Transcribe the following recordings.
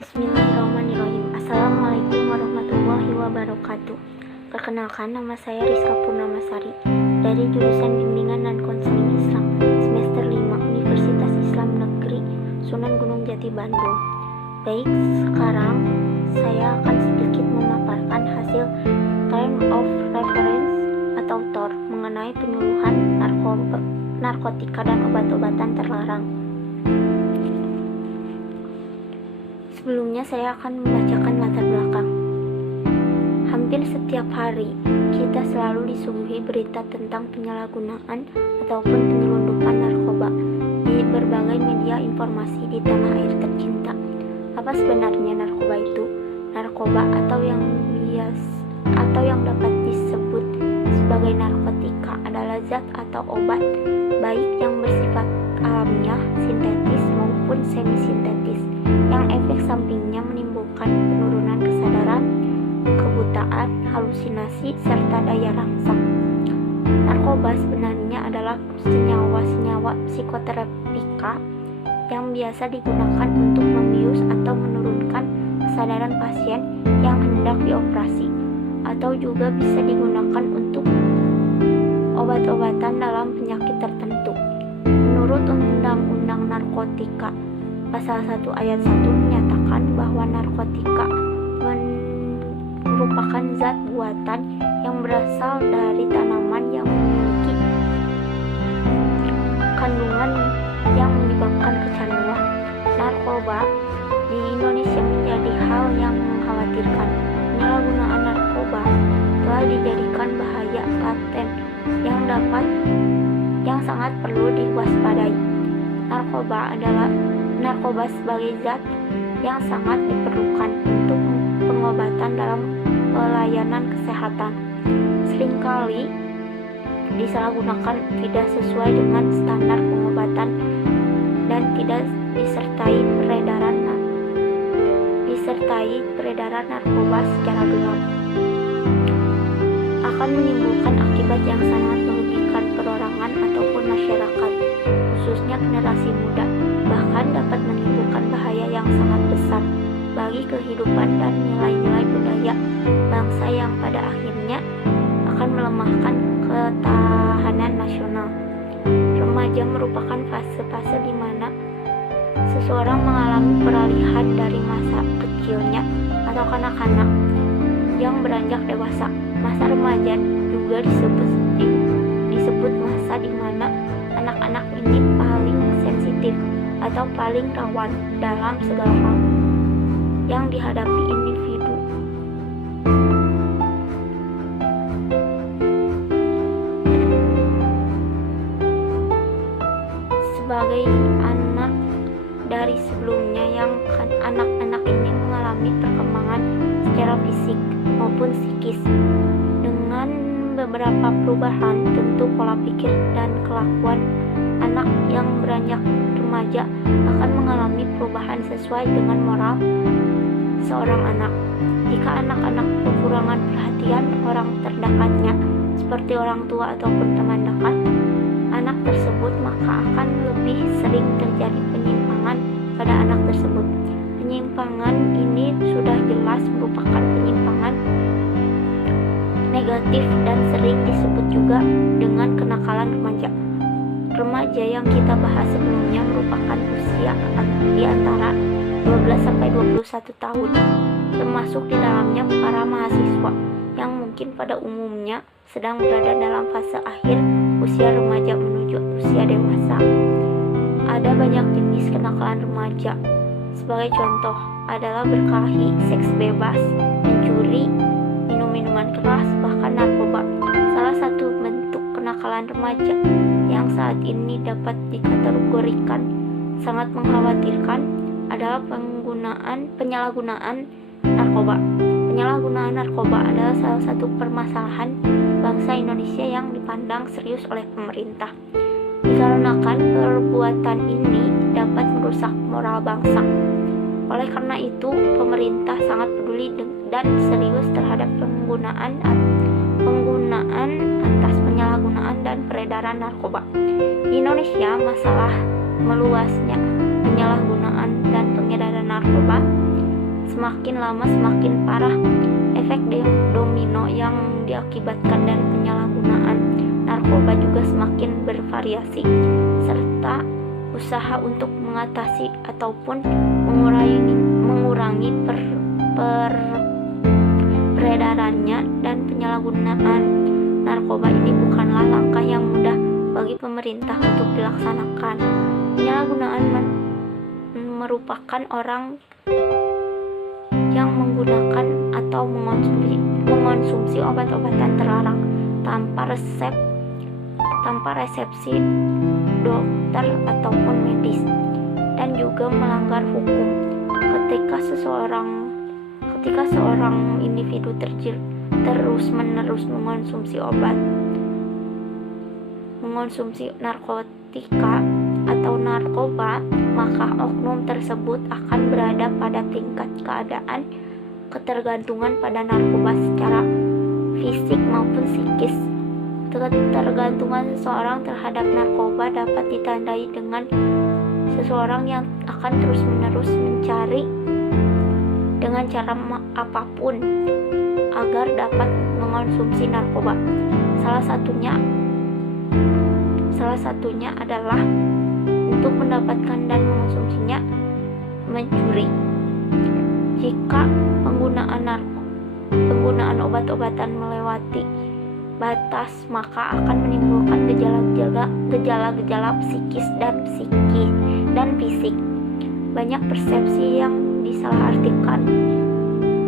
Bismillahirrahmanirrahim. Assalamualaikum warahmatullahi wabarakatuh. Perkenalkan, nama saya Rizka Purnamasari dari jurusan Bimbingan dan Konseling Islam semester 5 Universitas Islam Negeri Sunan Gunung Jati, Bandung. Baik, sekarang saya akan sedikit memaparkan hasil Term of Reference atau TOR mengenai penyuluhan narkotika dan obat-obatan terlarang. Sebelumnya saya akan membacakan latar belakang. Hampir setiap hari, kita selalu disuguhi berita tentang penyalahgunaan ataupun penyelundupan narkoba di berbagai media informasi di tanah air tercinta. Apa sebenarnya narkoba itu? Narkoba atau yang dapat disebut sebagai narkotika adalah zat atau obat, baik yang bersifat alamiah, sintetis maupun semi-sintetis, yang efek sampingnya menimbulkan penurunan kesadaran, kebutaan, halusinasi, serta daya rangsang. Narkoba sebenarnya adalah senyawa-senyawa psikoterapika yang biasa digunakan untuk membius atau menurunkan kesadaran pasien yang hendak dioperasi, atau juga bisa digunakan untuk obat-obatan dalam penyakit tertentu. Menurut Undang-Undang Narkotika Pasal 1 Ayat 1 menyatakan bahwa narkotika merupakan zat buatan yang berasal dari tanaman yang memiliki kandungan yang menyebabkan kecanduan. Narkoba di Indonesia menjadi hal yang mengkhawatirkan. Penyalahgunaan narkoba telah dijadikan bahaya laten yang sangat perlu diwaspadai. Narkoba sebagai zat yang sangat diperlukan untuk pengobatan dalam pelayanan kesehatan. Seringkali disalahgunakan, tidak sesuai dengan standar pengobatan, dan tidak disertai peredaran narkoba secara gelap. Akan menimbulkan akibat yang sangat merugikan perorangan ataupun masyarakat, khususnya generasi muda, bahkan dapat menimbulkan bahaya yang sangat besar bagi kehidupan dan nilai-nilai budaya bangsa yang pada akhirnya akan melemahkan ketahanan nasional. Remaja merupakan fase-fase di mana seseorang mengalami peralihan dari masa kecilnya atau kanak-kanak yang beranjak dewasa. Masa remaja juga disebut masa di mana anak-anak ini paling sensitif atau paling rawan dalam segala hal yang dihadapi individu. Sebagai anak dari sebelumnya, yang anak-anak ini mengalami perkembangan secara fisik maupun psikis dengan beberapa perubahan. Tentu pola pikir dan kelakuan anak yang beranjak remaja akan mengalami perubahan sesuai dengan moral seorang anak. Jika anak-anak kekurangan perhatian orang terdekatnya seperti orang tua ataupun teman dekat anak tersebut, maka akan lebih sering terjadi penyimpangan pada anak tersebut. Penyimpangan ini sudah jelas merupakan penyimpangan negatif dan sering disebut juga dengan kenakalan remaja. Remaja yang kita bahas sebelumnya merupakan usia di antara 12 sampai 21 tahun, termasuk di dalamnya para mahasiswa yang mungkin pada umumnya sedang berada dalam fase akhir usia remaja menuju usia dewasa. Ada banyak jenis kenakalan remaja. Sebagai contoh adalah berkelahi, seks bebas, mencuri, minum minuman keras, bahkan narkoba. Salah satu bentuk kenakalan remaja yang saat ini dapat dikategorikan sangat mengkhawatirkan adalah penyalahgunaan narkoba. Penyalahgunaan narkoba adalah salah satu permasalahan bangsa Indonesia yang dipandang serius oleh pemerintah, dikarenakan perbuatan ini dapat merusak moral bangsa. Oleh karena itu, pemerintah sangat peduli dan serius terhadap penggunaan atas penyalahgunaan dan peredaran narkoba. Di Indonesia, masalah meluasnya penyalahgunaan dan pengedaran narkoba semakin lama semakin parah. Efek domino yang diakibatkan dari penyalahgunaan narkoba juga semakin bervariasi, serta usaha untuk mengatasi ataupun mengurangi peredarannya dan penyalahgunaan narkoba ini bukanlah langkah yang mudah bagi pemerintah untuk dilaksanakan. Penyalahgunaan merupakan orang yang menggunakan atau mengonsumsi obat-obatan terlarang tanpa resepsi dokter ataupun medis, dan juga melanggar hukum ketika seorang individu terus-menerus mengonsumsi narkotika atau narkoba, maka oknum tersebut akan berada pada tingkat keadaan ketergantungan pada narkoba secara fisik maupun psikis. Ketergantungan seseorang terhadap narkoba dapat ditandai dengan seseorang yang akan terus-menerus mencari dengan cara apapun agar dapat mengonsumsi narkoba. Salah satunya adalah untuk mendapatkan dan mengonsumsinya mencuri. Jika penggunaan obat-obatan melewati batas, maka akan menimbulkan gejala-gejala psikis dan fisik. Banyak persepsi yang disalahartikan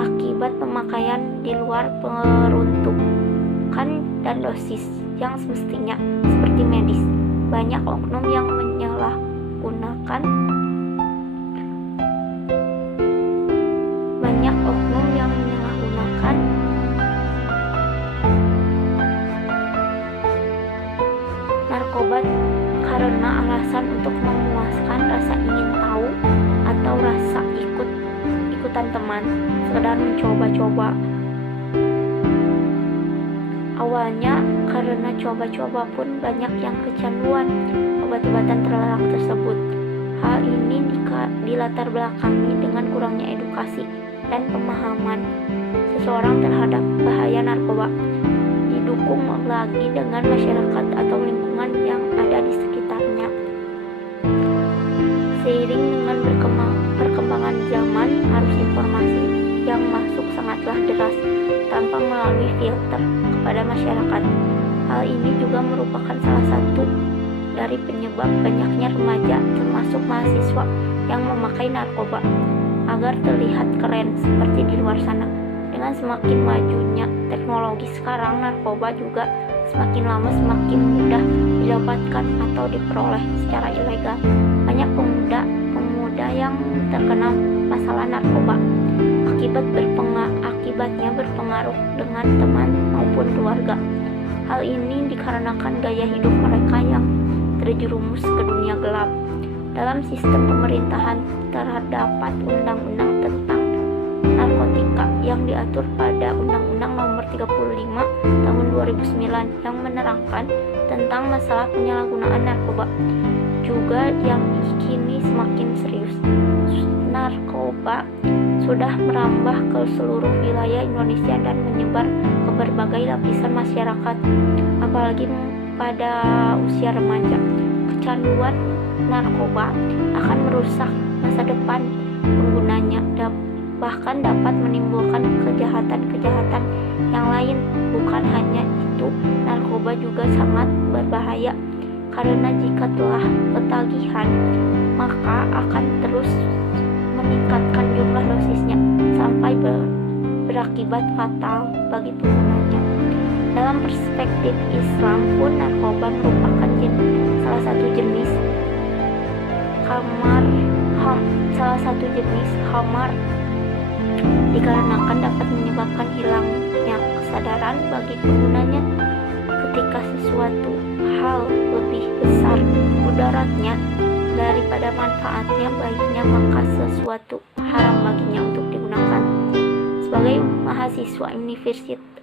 akibat pemakaian di luar peruntukan dan dosis yang semestinya seperti medis. Banyak oknum yang menyalahgunakan narkoba karena alasan untuk memuaskan rasa ingin tahu atau rasa ikutan teman, sekedar mencoba-coba. Awalnya karena coba-coba pun banyak yang kecanduan obat-obatan terlarang tersebut. Hal ini dilatar belakangi dengan kurangnya edukasi dan pemahaman seseorang terhadap bahaya narkoba, didukung lagi dengan masyarakat atau lingkungan yang ada di sekitarnya. Seiring dengan perkembangan zaman, arus informasi yang masuk sangatlah deras tanpa melalui filter kepada masyarakat. Hal ini juga merupakan salah satu dari penyebab banyaknya remaja termasuk mahasiswa yang memakai narkoba agar terlihat keren seperti di luar sana. Dengan semakin majunya teknologi sekarang, narkoba juga semakin lama semakin mudah didapatkan atau diperoleh secara ilegal. Banyak pemuda yang terkena masalah narkoba akibatnya berpengaruh dengan teman maupun keluarga. Hal ini dikarenakan gaya hidup mereka yang terjerumus ke dunia gelap. Dalam sistem pemerintahan terdapat undang-undang tentang narkotika yang diatur pada Undang-Undang Nomor 35 Tahun 2009 yang menerangkan tentang masalah penyalahgunaan narkoba, juga yang kini semakin serius. Narkoba sudah merambah ke seluruh wilayah Indonesia dan menyebar ke berbagai lapisan masyarakat, apalagi pada usia remaja. Kecanduan narkoba akan merusak masa depan penggunanya, bahkan dapat menimbulkan kejahatan-kejahatan yang lain. Bukan hanya itu, narkoba juga sangat berbahaya karena jika telah ketagihan, maka akan terus meningkatkan jumlah dosisnya sampai berakibat fatal bagi penggunanya. Dalam perspektif Islam pun, narkoba merupakan salah satu jenis khamar dikarenakan dapat menyebabkan hilangnya kesadaran bagi penggunanya. Ketika sesuatu hal lebih besar mudaratnya daripada manfaatnya baginya, maka sesuatu haram baginya untuk digunakan. Sebagai mahasiswa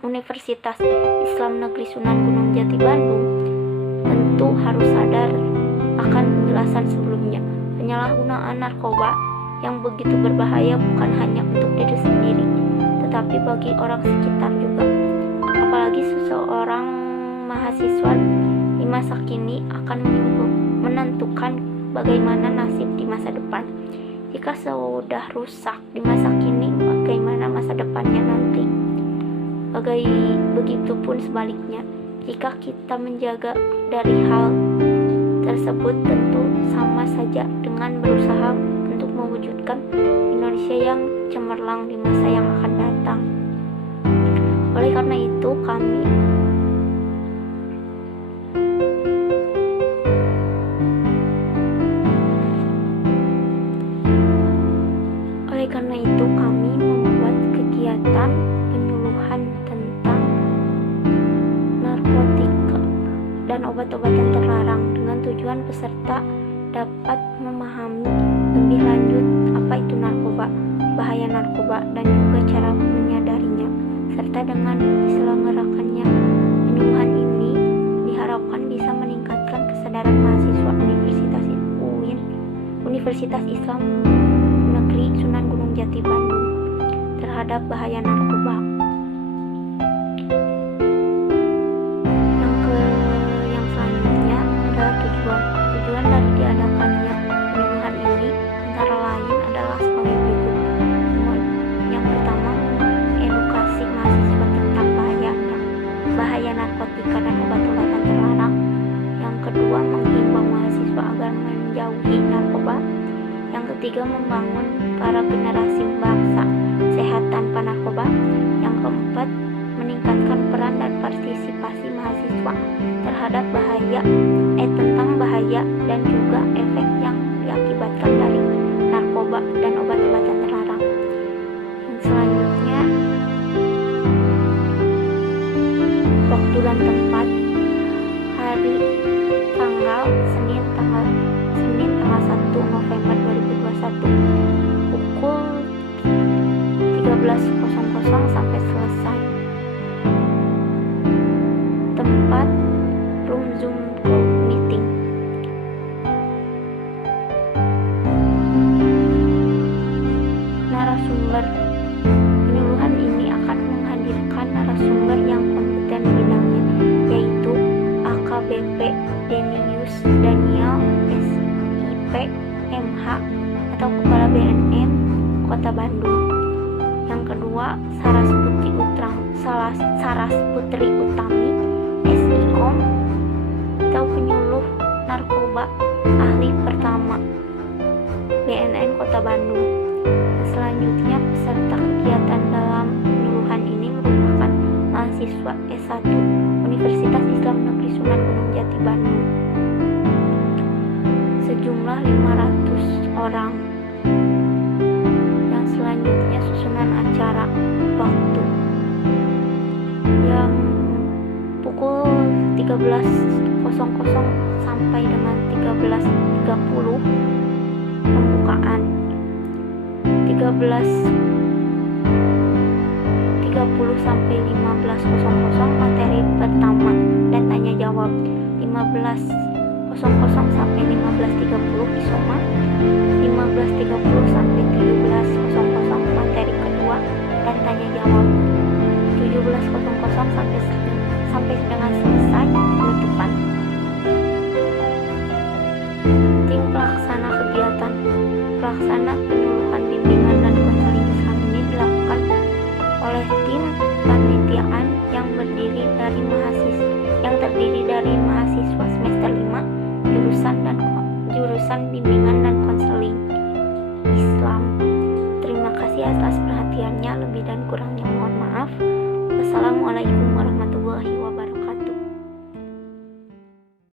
Universitas Islam Negeri Sunan Gunung Jati Bandung, tentu harus sadar akan penjelasan sebelumnya. Penyalahgunaan narkoba yang begitu berbahaya bukan hanya untuk tapi bagi orang sekitar juga. Apalagi seseorang mahasiswa di masa kini akan menentukan bagaimana nasib di masa depan. Jika sudah rusak di masa kini, bagaimana masa depannya nanti? Begitupun sebaliknya, jika kita menjaga dari hal tersebut, tentu sama saja dengan berusaha untuk mewujudkan Indonesia yang cemerlang di masa yang akan datang. Oleh karena itu, kami membuat kegiatan penyuluhan tentang narkotika dan obat-obatan terlarang dengan tujuan peserta dapat memahami lebih lanjut apa itu narkoba, bahaya narkoba, dan juga cara menyadarinya. Serta dengan diselenggarakannya penyuluhan ini diharapkan bisa meningkatkan kesadaran mahasiswa Universitas Islam Negeri Sunan Gunung Jati Bandung terhadap bahaya narkoba. Yang selanjutnya adalah tujuan dari diadakannya penyuluhan ini antara lain adalah sebagai berikut. Yang pertama, edukasi mahasiswa tentang bahaya narkotika dan obat-obatan terlarang. Yang kedua, menghimbau mahasiswa agar menjauhi narkoba. Yang ketiga, membangun para generasi bangsa sehat tanpa narkoba. Yang keempat, meningkatkan peran dan partisipasi mahasiswa terhadap tentang bahaya dan juga efek yang diakibatkan dari narkoba dan obat-obatan terlarang. Yang selanjutnya, waktu dan tempat. Hari tanggal Senin tanggal 1 November 2021 pukul 13.00 sampai selesai. Tempat room Zoom meeting. Narasumber penyuluhan ini akan menghadirkan narasumber yang kompeten di bidangnya, yaitu AKBP Denius Daniel SIP MH atau Kepala BNN Kota Bandung. Yang kedua, Sarasputri Utami SIKOM atau penyuluh narkoba ahli pertama BNN Kota Bandung. Selanjutnya, peserta kegiatan dalam penyuluhan ini merupakan mahasiswa S1 Universitas Islam Negeri Sunan Gunung Jati Bandung sejumlah 500 orang. Yang selanjutnya, susunan acara. Waktu yang pukul 13.00 sampai dengan 13.30 pembukaan, 13.30 sampai 15.00 materi pertama dan tanya jawab, 15.00 sampai 15.30 isoma, 15.30 sampai 17.00 materi kedua dan tanya jawab, 17.00 sampai dengan selesai penutupan. Tim pelaksana kegiatan. Pelaksana penyuluhan, bimbingan, dan konseling Islam ini dilakukan oleh tim panitiaan yang terdiri dari mahasiswa semester 5 jurusan bimbingan dan konseling Islam. Terima kasih atas perhatiannya, lebih dan kurangnya mohon maaf. Wassalamualaikum